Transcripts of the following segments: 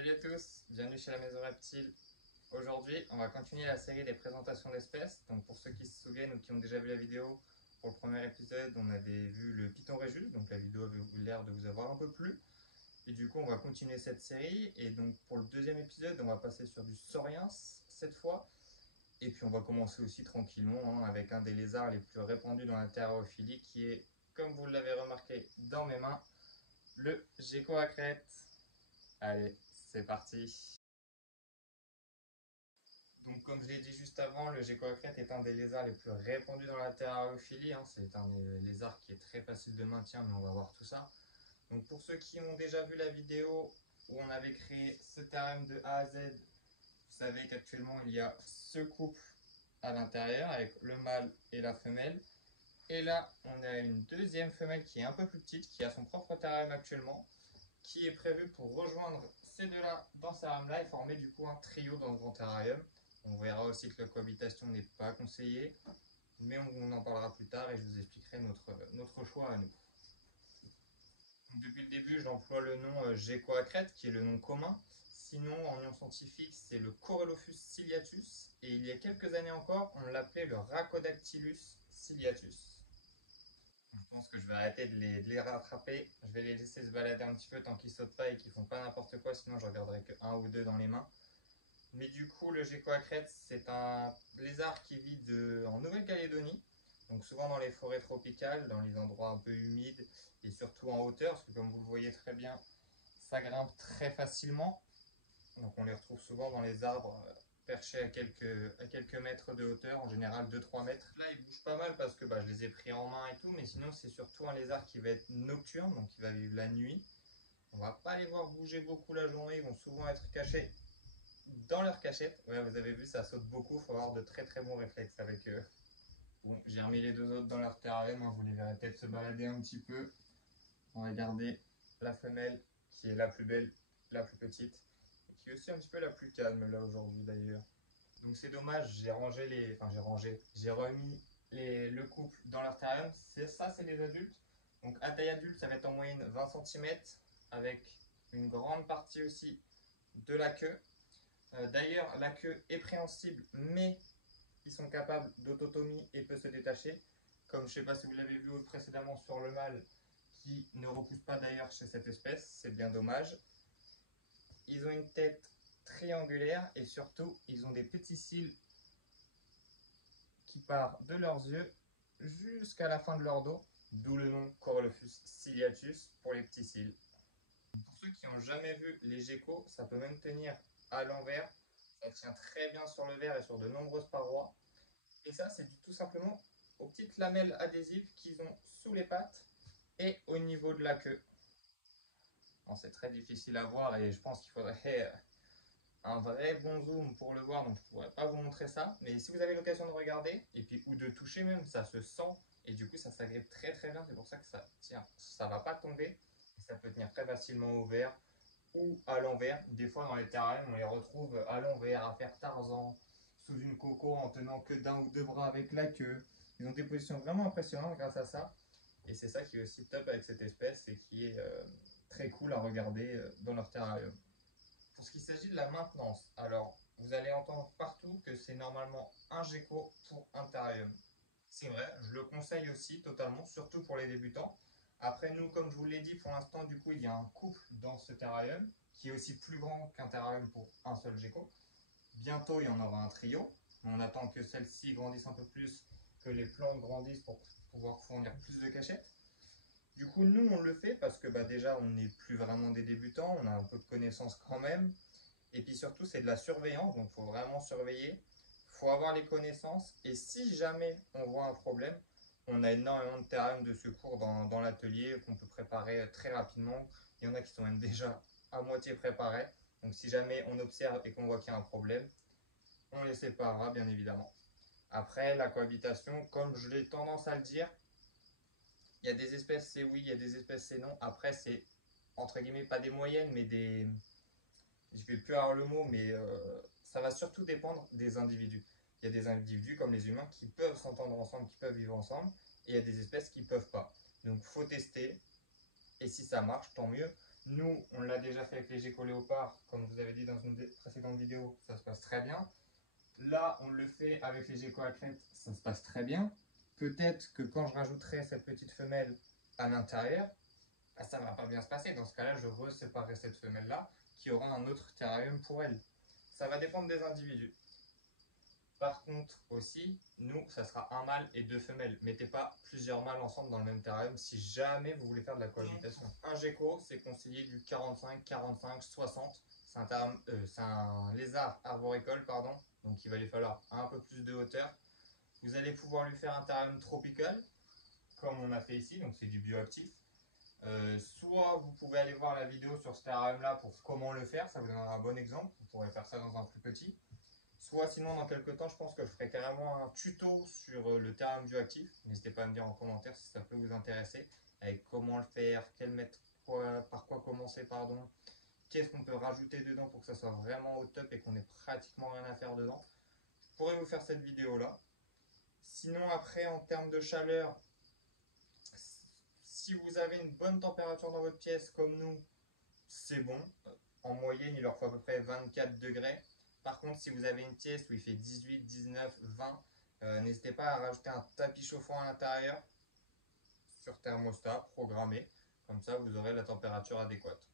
Salut à tous, bienvenue chez la Maison Reptile. Aujourd'hui, on va continuer la série des présentations d'espèces. Donc pour ceux qui se souviennent ou qui ont déjà vu la vidéo, pour le premier épisode, on avait vu le Python Régule, donc la vidéo avait l'air de vous avoir un peu plu. Et du coup, on va continuer cette série. Et donc pour le deuxième épisode, on va passer sur du Sauriens cette fois. Et puis on va commencer aussi tranquillement avec un des lézards les plus répandus dans la terrophilie, qui est, comme vous l'avez remarqué dans mes mains, le gecko à crête. Allez, c'est parti. Donc, comme je l'ai dit juste avant, le gecko à crête est un des lézards les plus répandus dans la terrariophilie. C'est un des lézards qui est très facile de maintien, mais on va voir tout ça. Donc, pour ceux qui ont déjà vu la vidéo où on avait créé ce terrarium de A à Z, vous savez qu'actuellement il y a ce couple à l'intérieur avec le mâle et la femelle. Et là, on a une deuxième femelle qui est un peu plus petite, qui a son propre terrarium actuellement, qui est prévue pour rejoindre ces deux-là dans ce terrarium-là et former du coup un trio dans ce grand terrarium. On verra aussi que la cohabitation n'est pas conseillée, mais on en parlera plus tard et je vous expliquerai notre choix à nous. Donc, depuis le début, j'emploie le nom gecko à crête, qui est le nom commun. Sinon, en nom scientifique, c'est le Corolophus ciliatus. Et il y a quelques années encore, on l'appelait le Rhacodactylus ciliatus. Je pense que je vais arrêter de les rattraper. Je vais les laisser se balader un petit peu tant qu'ils sautent pas et qu'ils font pas n'importe quoi, sinon je regarderai que un ou deux dans les mains. Mais du coup, le gecko à crête, c'est un lézard qui vit en Nouvelle-Calédonie, donc souvent dans les forêts tropicales, dans les endroits un peu humides et surtout en hauteur, parce que comme vous le voyez très bien, ça grimpe très facilement. Donc on les retrouve souvent dans les arbres perchés à quelques mètres de hauteur, en général 2-3 mètres. Là, ils bougent pas mal parce que je les ai pris en main et tout, mais sinon c'est surtout un lézard qui va être nocturne, donc qui va vivre la nuit. On va pas les voir bouger beaucoup la journée, ils vont souvent être cachés dans leur cachette. Ouais, vous avez vu, ça saute beaucoup, il faut avoir de très très bons réflexes avec eux. Bon, j'ai remis les deux autres dans leur terrarium, vous les verrez peut-être se balader un petit peu. On va garder la femelle qui est la plus belle, la plus petite, et qui est aussi un petit peu la plus calme là aujourd'hui d'ailleurs. Donc c'est dommage, j'ai remis le couple dans leur terrarium. Ça, c'est les adultes. Donc à taille adulte, ça va être en moyenne 20 cm avec une grande partie aussi de la queue. D'ailleurs, la queue est préhensible, mais ils sont capables d'autotomie et peut se détacher. Comme je ne sais pas si vous l'avez vu précédemment sur le mâle, qui ne repousse pas d'ailleurs chez cette espèce, c'est bien dommage. Ils ont une tête triangulaire et surtout, ils ont des petits cils qui partent de leurs yeux jusqu'à la fin de leur dos, d'où le nom Corolophus ciliatus pour les petits cils. Pour ceux qui n'ont jamais vu les geckos, ça peut même tenir à l'envers. Ça tient très bien sur le verre et sur de nombreuses parois. Et ça, c'est dû tout simplement aux petites lamelles adhésives qu'ils ont sous les pattes et au niveau de la queue. Bon, c'est très difficile à voir et je pense qu'il faudrait un vrai bon zoom pour le voir, donc je ne pourrais pas vous montrer ça. Mais si vous avez l'occasion de regarder, et puis ou de toucher même, ça se sent et du coup ça s'agrippe très très bien. C'est pour ça que ça tient, ça va pas tomber. Et ça peut tenir très facilement au verre ou à l'envers. Des fois dans les terrariums, on les retrouve à l'envers, à faire Tarzan, sous une coco en tenant que d'un ou deux bras avec la queue. Ils ont des positions vraiment impressionnantes grâce à ça. Et c'est ça qui est aussi top avec cette espèce et qui est très cool à regarder dans leur terrarium. Pour ce qui s'agit de la maintenance, alors vous allez entendre partout que c'est normalement un gecko pour un terrarium. C'est vrai, je le conseille aussi totalement, surtout pour les débutants. Après nous, comme je vous l'ai dit, pour l'instant, du coup, il y a un couple dans ce terrarium qui est aussi plus grand qu'un terrarium pour un seul gecko. Bientôt, il y en aura un trio. On attend que celle-ci grandisse un peu plus, que les plantes grandissent pour pouvoir fournir plus de cachettes. Du coup, nous, on le fait parce que déjà, on n'est plus vraiment des débutants, on a un peu de connaissances quand même. Et puis surtout, c'est de la surveillance, donc il faut vraiment surveiller. Il faut avoir les connaissances. Et si jamais on voit un problème, on a énormément de terrariums de secours dans l'atelier qu'on peut préparer très rapidement. Il y en a qui sont même déjà à moitié préparés. Donc si jamais on observe et qu'on voit qu'il y a un problème, on les séparera bien évidemment. Après, la cohabitation, comme je l'ai tendance à le dire, il y a des espèces c'est oui, il y a des espèces c'est non. Après, c'est entre guillemets pas des moyennes, mais des, je vais plus avoir le mot, mais ça va surtout dépendre des individus. Il y a des individus comme les humains qui peuvent s'entendre ensemble, qui peuvent vivre ensemble, et il y a des espèces qui ne peuvent pas. Donc il faut tester, et si ça marche, tant mieux. Nous, on l'a déjà fait avec les geckos léopards, comme je vous avais dit dans une précédente vidéo, ça se passe très bien. Là, on le fait avec les geckos à crête, ça se passe très bien. Peut-être que quand je rajouterai cette petite femelle à l'intérieur, bah, ça ne va pas bien se passer. Dans ce cas-là, je reséparerai cette femelle-là qui aura un autre terrarium pour elle. Ça va dépendre des individus. Par contre, aussi, nous, ça sera un mâle et deux femelles. Mettez pas plusieurs mâles ensemble dans le même terrarium si jamais vous voulez faire de la cohabitation. Un gecko, c'est conseillé du 45, 45, 60. C'est un lézard arboricole, pardon. Donc il va lui falloir un peu plus de hauteur. Vous allez pouvoir lui faire un terrarium tropical, comme on a fait ici, donc c'est du bioactif. Soit vous pouvez aller voir la vidéo sur ce terrarium là pour comment le faire, ça vous donnera un bon exemple. Vous pourrez faire ça dans un plus petit. Soit sinon dans quelques temps je pense que je ferai carrément un tuto sur le terrarium bioactif. N'hésitez pas à me dire en commentaire si ça peut vous intéresser, avec comment le faire, par quoi commencer, pardon. Qu'est-ce qu'on peut rajouter dedans pour que ça soit vraiment au top et qu'on ait pratiquement rien à faire dedans. Je pourrais vous faire cette vidéo là. Sinon après en termes de chaleur, si vous avez une bonne température dans votre pièce comme nous, c'est bon. En moyenne, il leur faut à peu près 24 degrés. Par contre, si vous avez une pièce où il fait 18, 19, 20, n'hésitez pas à rajouter un tapis chauffant à l'intérieur sur thermostat programmé. Comme ça, vous aurez la température adéquate.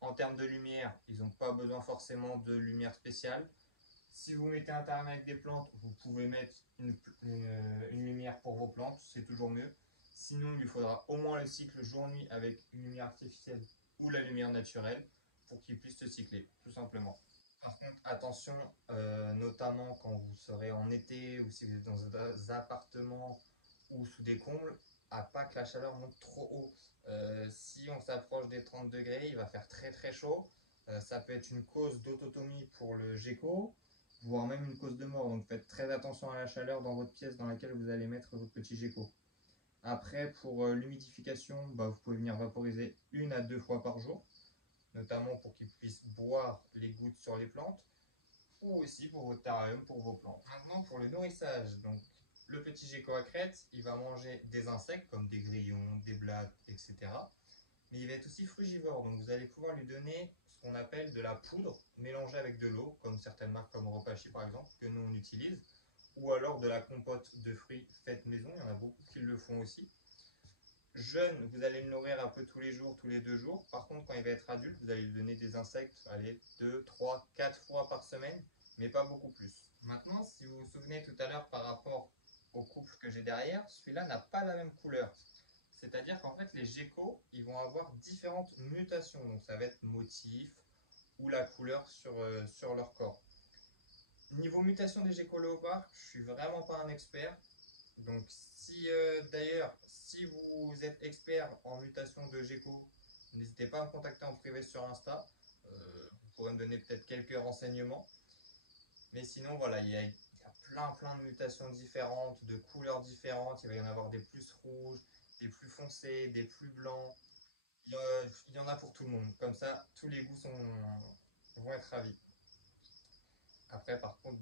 En termes de lumière, ils n'ont pas besoin forcément de lumière spéciale. Si vous mettez un terrain avec des plantes, vous pouvez mettre une lumière pour vos plantes, c'est toujours mieux. Sinon, il lui faudra au moins le cycle jour-nuit avec une lumière artificielle ou la lumière naturelle pour qu'il puisse se cycler, tout simplement. Par contre, attention, notamment quand vous serez en été ou si vous êtes dans des appartements ou sous des combles, à pas que la chaleur monte trop haut. Si on s'approche des 30 degrés, il va faire très très chaud. Ça peut être une cause d'autotomie pour le gecko, voire même une cause de mort. Donc faites très attention à la chaleur dans votre pièce dans laquelle vous allez mettre votre petit gecko. Après, pour l'humidification, bah, vous pouvez venir vaporiser 1 à 2 fois par jour, notamment pour qu'ils puissent boire les gouttes sur les plantes, ou aussi pour votre terrarium, pour vos plantes. Maintenant, pour le nourrissage, donc le petit gecko à crête, il va manger des insectes comme des grillons, des blattes, etc. Mais il va être aussi frugivore, donc vous allez pouvoir lui donner ce qu'on appelle de la poudre mélangée avec de l'eau, comme certaines marques comme Repachi par exemple, que nous on utilise, ou alors de la compote de fruits faite maison, il y en a beaucoup qui le font aussi. Jeune, vous allez le nourrir un peu tous les jours, tous les 2 jours. Par contre, quand il va être adulte, vous allez lui donner des insectes, allez, 2, 3, 4 fois par semaine, mais pas beaucoup plus. Maintenant, si vous vous souvenez tout à l'heure par rapport au couple que j'ai derrière, celui-là n'a pas la même couleur. C'est-à-dire qu'en fait, les geckos, ils vont avoir différentes mutations. Donc, ça va être motif ou la couleur sur leur corps. Niveau mutation des geckos léopards, je suis vraiment pas un expert. Donc, si d'ailleurs, si vous êtes expert en mutation de gecko, n'hésitez pas à me contacter en privé sur Insta. Vous pourrez me donner peut-être quelques renseignements. Mais sinon, voilà, il y a plein de mutations différentes, de couleurs différentes. Il va y en avoir des plus rouges, des plus foncés, des plus blancs. Il y en a pour tout le monde. Comme ça, tous les goûts vont être ravis. Après, par contre,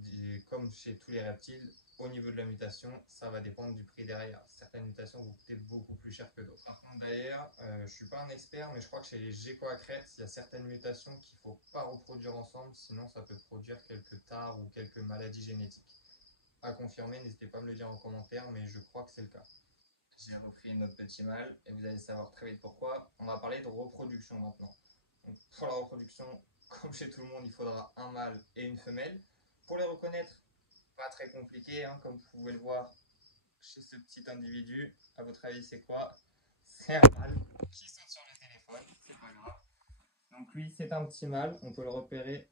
comme chez tous les reptiles, au niveau de la mutation, ça va dépendre du prix derrière. Certaines mutations vont coûter beaucoup plus cher que d'autres. Par contre, d'ailleurs, je ne suis pas un expert, mais je crois que chez les geckos à crête, il y a certaines mutations qu'il ne faut pas reproduire ensemble, sinon ça peut produire quelques tares ou quelques maladies génétiques. À confirmer, n'hésitez pas à me le dire en commentaire, mais je crois que c'est le cas. J'ai repris notre petit mâle et vous allez savoir très vite pourquoi. On va parler de reproduction maintenant. Donc, pour la reproduction, comme chez tout le monde, il faudra un mâle et une femelle. Pour les reconnaître, pas très compliqué, hein, comme vous pouvez le voir chez ce petit individu. À votre avis, c'est quoi? C'est un mâle qui saute sur le téléphone, c'est pas grave. Donc lui, c'est un petit mâle, on peut le repérer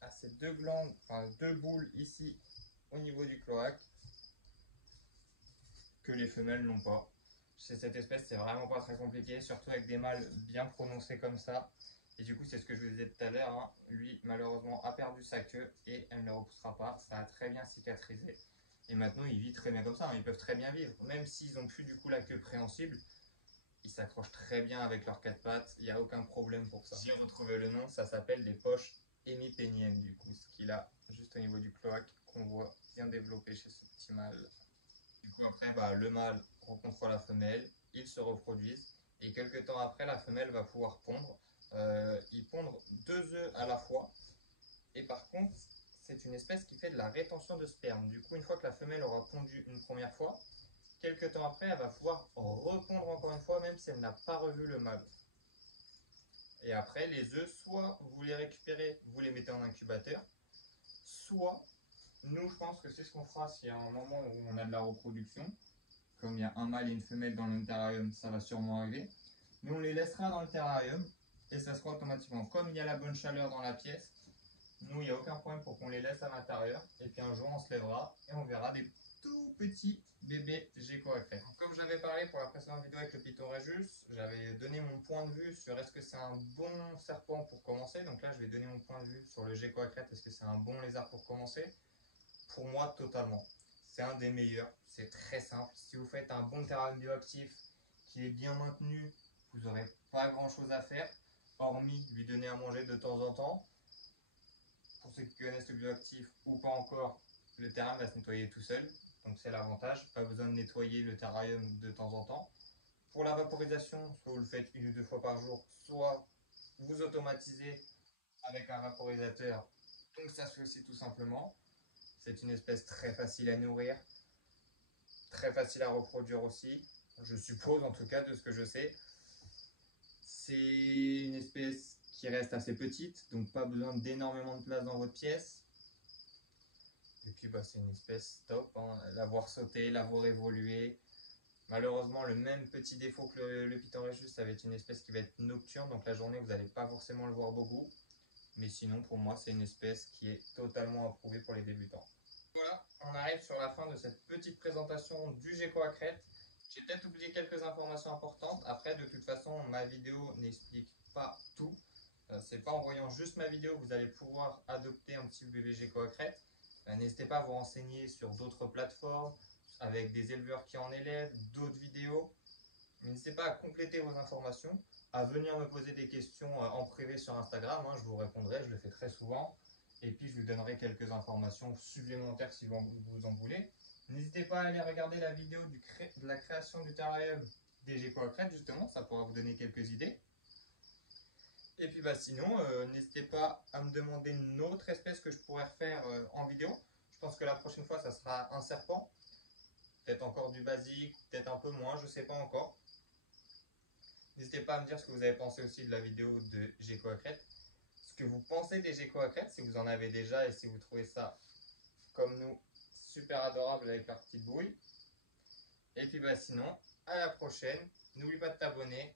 à ces deux glandes, enfin deux boules ici au niveau du cloaque, que les femelles n'ont pas. Chez cette espèce, c'est vraiment pas très compliqué, surtout avec des mâles bien prononcés comme ça. Et du coup, c'est ce que je vous disais tout à l'heure, hein. Lui, malheureusement, a perdu sa queue et elle ne le repoussera pas. Ça a très bien cicatrisé. Et maintenant, il vit très bien comme ça, hein. Ils peuvent très bien vivre. Même s'ils n'ont plus du coup la queue préhensible, ils s'accrochent très bien avec leurs 4 pattes. Il n'y a aucun problème pour ça. J'ai retrouvé le nom, ça s'appelle les poches hémipéniennes, du coup, ce qu'il a juste au niveau du cloaque, qu'on voit bien développé chez ce petit mâle. Du coup, après, bah, le mâle rencontre la femelle, ils se reproduisent. Et quelques temps après, la femelle va pouvoir pondre. Ils pondent 2 œufs à la fois. Et par contre, c'est une espèce qui fait de la rétention de sperme. Du coup, une fois que la femelle aura pondu une première fois, quelques temps après, elle va pouvoir repondre encore une fois, même si elle n'a pas revu le mâle. Et après, les œufs, soit vous les récupérez, vous les mettez en incubateur, soit, nous, je pense que c'est ce qu'on fera s'il y a un moment où on a de la reproduction. Comme il y a un mâle et une femelle dans le terrarium, ça va sûrement arriver. Nous, on les laissera dans le terrarium et ça sera automatiquement. Comme il y a la bonne chaleur dans la pièce, nous, il n'y a aucun problème pour qu'on les laisse à l'intérieur. Et puis un jour, on se lèvera et on verra des tout petits bébés Gecoacrète. Comme j'avais parlé pour la précédente vidéo avec le Python Rhésus, j'avais donné mon point de vue sur est-ce que c'est un bon serpent pour commencer. Donc là, je vais donner mon point de vue sur le Gecoacrète. Est-ce que c'est un bon lézard pour commencer? Pour moi, totalement. C'est un des meilleurs. C'est très simple. Si vous faites un bon terrarium bioactif qui est bien maintenu, vous n'aurez pas grand chose à faire, hormis lui donner à manger de temps en temps. Pour ceux qui connaissent le bioactif ou pas encore, le terrarium va se nettoyer tout seul. Donc c'est l'avantage. Pas besoin de nettoyer le terrarium de temps en temps. Pour la vaporisation, soit vous le faites 1 ou 2 fois par jour, soit vous automatisez avec un vaporisateur. Donc ça se fait aussi tout simplement. C'est une espèce très facile à nourrir, très facile à reproduire aussi, je suppose en tout cas de ce que je sais. C'est une espèce qui reste assez petite, donc pas besoin d'énormément de place dans votre pièce. Et puis c'est une espèce top, hein. La voir sauter, la voir évoluer. Malheureusement, le même petit défaut que le Python Rhésus, ça va être une espèce qui va être nocturne, donc la journée vous n'allez pas forcément le voir beaucoup. Mais sinon, pour moi, c'est une espèce qui est totalement approuvée pour les débutants. Voilà, on arrive sur la fin de cette petite présentation du Gecoacrète. J'ai peut-être oublié quelques informations importantes. Après, de toute façon, ma vidéo n'explique pas tout. C'est pas en voyant juste ma vidéo que vous allez pouvoir adopter un petit bébé Gecoacrète. N'hésitez pas à vous renseigner sur d'autres plateformes, avec des éleveurs qui en élèvent, d'autres vidéos. N'hésitez pas à compléter vos informations, à venir me poser des questions en privé sur Instagram. Je vous répondrai, je le fais très souvent. Et puis je vous donnerai quelques informations supplémentaires si vous en voulez. N'hésitez pas à aller regarder la vidéo de la création du terrarium des Gecoacrète, justement, ça pourra vous donner quelques idées. Et puis sinon, n'hésitez pas à me demander une autre espèce que je pourrais refaire en vidéo. Je pense que la prochaine fois, ça sera un serpent. Peut-être encore du basique, peut-être un peu moins, je ne sais pas encore. N'hésitez pas à me dire ce que vous avez pensé aussi de la vidéo de Gecoacrète. Ce que vous pensez des Gecoacrète, si vous en avez déjà et si vous trouvez ça, comme nous, super adorable avec leur petite bouille. Et puis sinon, à la prochaine. N'oublie pas de t'abonner.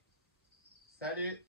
Salut!